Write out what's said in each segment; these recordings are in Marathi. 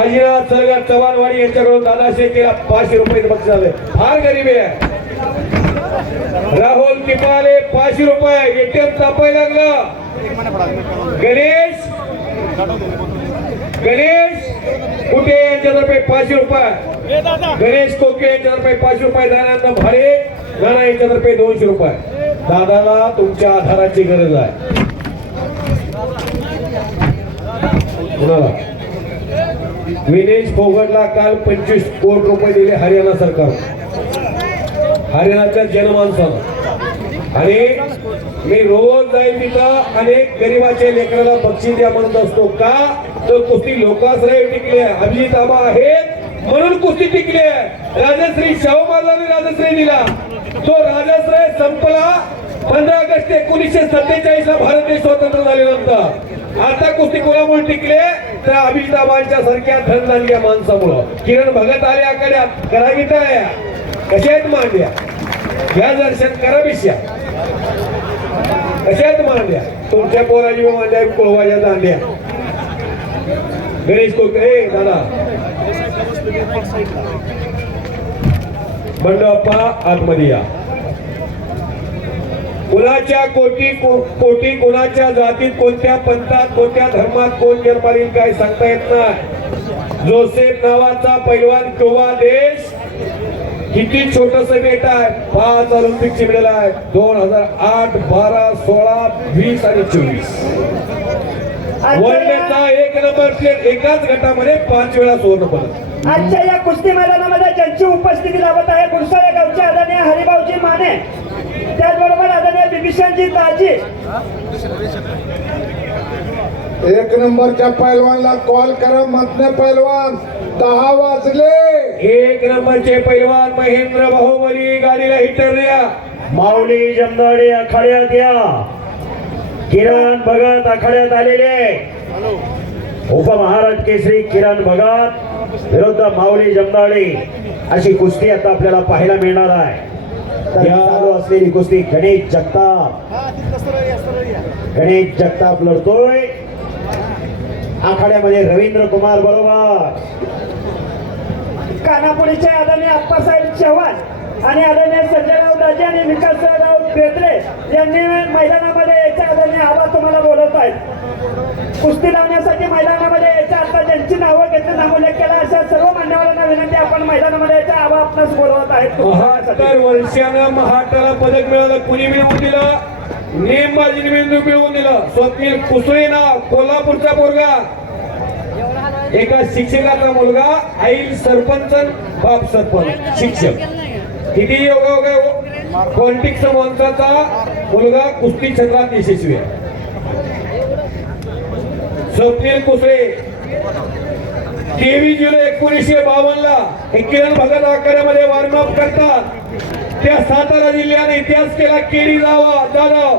काजीनाथ सरगार चव्हाणवाडी यांच्याकडून दादा शेतीला पाचशे रुपये बक्षीस झाले फार गरिबी आहे. राहुल तिपाले पाचशे रुपये. एटीएम तापाय लागलं. गणेश गणेश कुठे यांच्यातर्फे पाचशे रुपये? गणेश कोके यांच्यातर्फे पाचशे रुपये. दयानंद भाडे नाना यांच्यातर्फे दोनशे रुपये. दादाला तुमच्या आधाराची गरज आहे. कुणाला विनेश फोगटला काल पंचवीस कोटी रुपये दिले हरियाणा सरकार. हरियाणाच्या जनमानसानं. आणि मी रोज जाईल तिथं अनेक गरिबाच्या लेकराला बक्षीस द्या म्हणत असतो. का? तर कुस्ती लोकाश्रय टिकली आहे. अभिजित आबा आहेत म्हणून कुस्ती टिकली आहे. राजश्री शाहू महाराजांनी राजश्री दिला. तो राजश्रय संपला. पंधरा ऑगस्ट एकोणीसशे सत्तेचाळीस ला भारत देश स्वतंत्र झाल्यानंतर. आता कुस्ती कोणामुळे टिकले तर अभिजित सारख्या सारख्या धनधान्या माणसामुळं. किरण भगत आले आकड्या करावी तया. कशा आहेत मांड्या? या दर्शन करा कशा आहेत मांड्या? तुमच्या पोराजी मांड्या कोळवाच्या दांड्या. गणेश कोकरे दादा. बंडप्पा आतमध्ये या. कुणाच्या कोटी कोटी कोणाच्या जातीत कोणत्या पंथात कोणत्या धर्मात कोण जन्मालीन काय सांगता येत नाही. जोसेफ नावाचा पैलवान किंवा देश किती छोटस बेट आहे. पाच ऑलिम्पिकची मेडल आहे. दोन हजार आठ बारा सोळा वीस आणि चोवीस. वर्ल्डचा एक नंबर प्लेट एकाच गटामध्ये पाच वेळा सुवर्ण पदक. आजच्या या कुस्ती मैदानामध्ये ज्यांची उपस्थिती लाभत आहे गुरसा या गावचे आदरणीय हरिभाऊजी माने. त्याचबरोबर आदरणीय बिभीषणजी एक नंबरच्या पैलवानला कॉल करा मतने पैलवान दहा वाजले. एक नंबरचे पैलवान महेंद्र बाहुबली गाडीला हिटर द्या. माऊली जमदाडे आखाड्यात या. किरण भगत आखाड्यात आलेले उपमहाराज केसरी किरण भगत विरुद्ध माऊली जमदाडे. अशी कुस्ती आता आपल्याला पाहायला मिळणार आहे. चालू असलेली कुस्ती गणेश जगताप. गणेश जगताप लढतोय. आखाड्यामध्ये रवींद्र कुमार बरोबर. कानापुडीचे आदरणीय अप्पासाहेब चव्हाण आणि आदरणीय संजयराव दाजे आणि विकासराव बेत्रे यांनी मैदानामध्ये यायच्या आदरणीय आवाज तुम्हाला बोलत आहेत. कुस्ती लावण्यासाठी मैदानामध्ये यायच्या आता ज्यांची नावं घेतली नामोल्लेख केला अशा सर्व मान्यवरांना विनंती आपण मैदानामध्ये यायच्या आवा आपणास बोलवत आहेत बहात्तर वर्षानं महाराष्ट्राला पदक मिळालं कुणी मिळवून दिलं? नेमबाजी बिंदू मिळवून दिलं. स्वप्नील कुसळे नाव कोल्हापूरचा पोरगा. एका शिक्षकाचा मुलगा आई सरपंच बाप सरपंच शिक्षक. किती योगा पॉलिटिक्स वंशाचा मुलगा कुस्ती क्षेत्रात यशस्वी आहे. स्वप्नील कुसळे तेवीस जुलै एकोणीसशे बावन्न ला हे किरण भगत आखाड्यामध्ये वॉर्मअप करतात. त्या सातारा जिल्ह्याने इतिहास केला केडी जावा जाधव.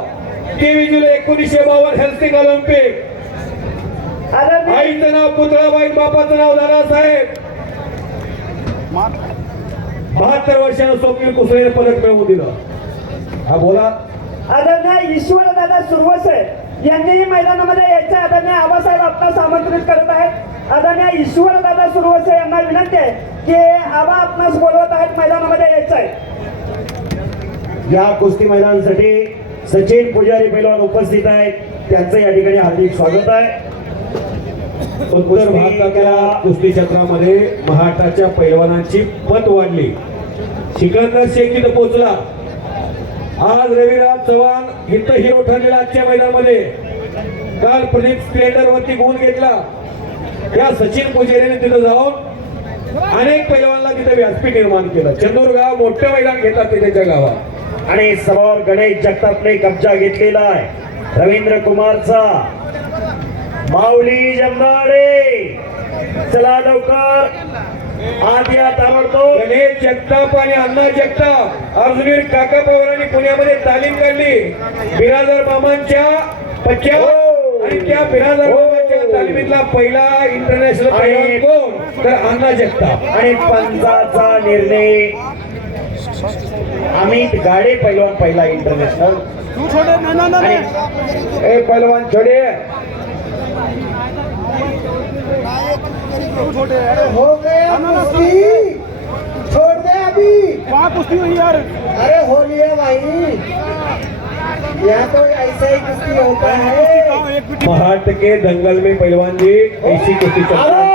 तेवीस जुलै एकोणीसशे बावन्न हेल्सिंग ऑलिम्पिक. आईचं नाव पुतळाबाई बापाचं नाव दादासाहेब. बहात्तर वर्षानं स्वप्नील कुसळे पदक मिळवून दिलं. हा बोला. आदरणीय ईश्वर दादा सुरवसे. यांनीही मैदानामध्ये यायचे आदरणीय आबासाहेब आपणास आमंत्रित करत आहेत. आदरणीय ईश्वर दादा सुरवसे यांना विनंती आहे की आबा आपणास बोलवत आहेत मैदानामध्ये यायचं आहे. या कुस्ती मैदानासाठी सचिन पुजारी पैलवान उपस्थित आहेत. त्यांचं या ठिकाणी हार्दिक स्वागत आहे. उत्तर भारतातल्या कुस्ती क्षेत्रामध्ये महाराष्ट्राच्या पैलवानांची पत वाढली. सिकंदर शेख इथं पोहोचला. आज रविराज चव्हाण हिट हिरो ठरलेला आजच्या मैदानामध्ये. काल प्रदीप स्प्लेंडर वरती गुण घेतला. त्या सचिन पुजारीने तिथं जाऊन अनेक पैलवानला तिथं व्यासपीठ निर्माण केलं. चंदूर गाव मोठं मैदान घेतात तिथेच्या गावात. आणि समोर गणेश जगतापने कब्जा घेतलेला आहे. रवींद्र कुमारचा. माऊली जमनाडे चला लवकर. आत या ताबडतोब गणेश जगताप आणि अण्णा जगताप अर्जुनीर काका पवारांनी पुण्यामध्ये तालीम काढली. बिराजर मामांच्या पच्च्या आणि त्या बिराजर मामांच्या तालिमीतला पहिला इंटरनॅशनल पैलवान कोण? तर अण्णा जगताप. आणि पंचाचा निर्णय अमित गाडे पैलवान पहिला इंटरनॅशनल आणि ए पैलवान छोडे हो गया कुश्ती छोड़ दे अभी। वहाँ कुश्ती हुई यार अरे हो लिया भाई यहाँ तो ऐसे ही कुश्ती होता है महाट के दंगल में पहलवान जी ऐसी कुश्ती चलता है